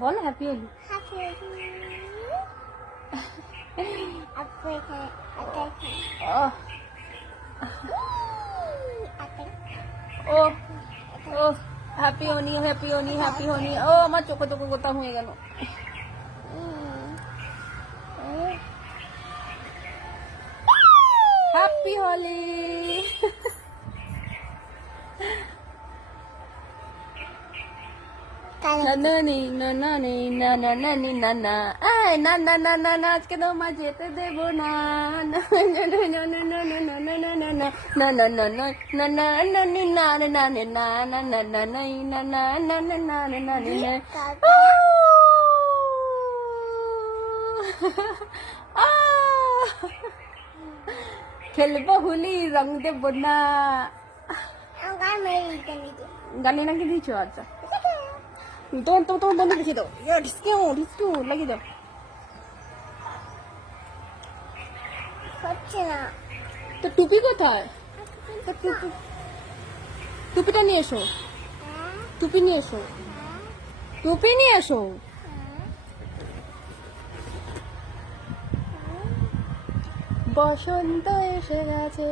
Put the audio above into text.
বলো হ্যাপি হোলি। ও ও happy Holi happy Holi happy Holi. ও আমার চোখে চোখে গোটা হয়ে গেল। হ্যাপি হোলি। আজকে তোমার যেতে দেবো না। খেলবো হোলি রং দেবো না। গালি নাকি দিচ্ছ? আচ্ছা তোমার বন্ধু দেখি দাও, ঢিসকিউ লাগিয়ে দাও। হচ্ছে না তো টুপি কোথায়? টুপিটা নিয়ে এসো, টুপি নিয়ে এসো, টুপি নিয়ে এসো। বসন্ত এসে গেছে।